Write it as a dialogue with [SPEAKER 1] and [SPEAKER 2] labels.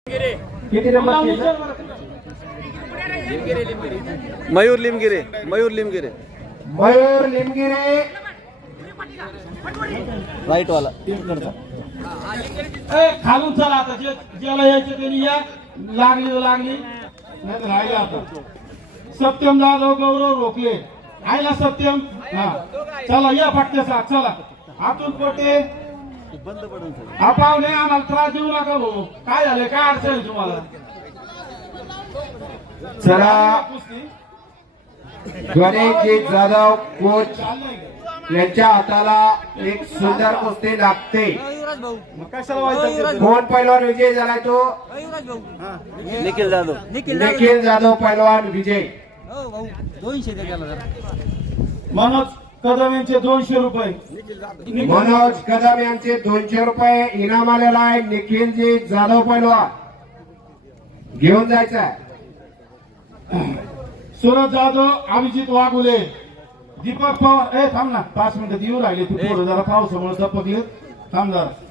[SPEAKER 1] किती number
[SPEAKER 2] Mayur Limgire Mayur Limgire
[SPEAKER 1] Mayur Limgire
[SPEAKER 2] right वाला
[SPEAKER 3] खालून चला आता ज्याला यायचं त्यांनी या लागली तर लागली नाही राहिले आता सत्यम जाधव गौरव रोखले आहे ना सत्यम हा चला या फटके साथ चला आतून पोटे पाहुणे आम्हाला त्रास देऊ नका भाऊ काय झाले काय अडचण आहे तुम्हाला
[SPEAKER 1] चला गणेशजी जाधव कोच यांच्या हाताला एक सुंदर कुस्ती लागते कोण पैलवान विजय झाला तो
[SPEAKER 2] निखिल जाधव
[SPEAKER 1] निखिल जाधव पैलवान विजय
[SPEAKER 3] मनोज कदम यांचे 200 रुपये
[SPEAKER 1] मनोज कदम यांचे 200 रुपये इनाम आलेला आहे निखिलजी जाधव पैलवान घेऊन जायचा
[SPEAKER 3] सुरज जाधव अभिजित वाघुले दीपक पवार थांब ना 5 मिनिटं येऊ राहिले तू जरा पावसामुळे दपकले थांब जरा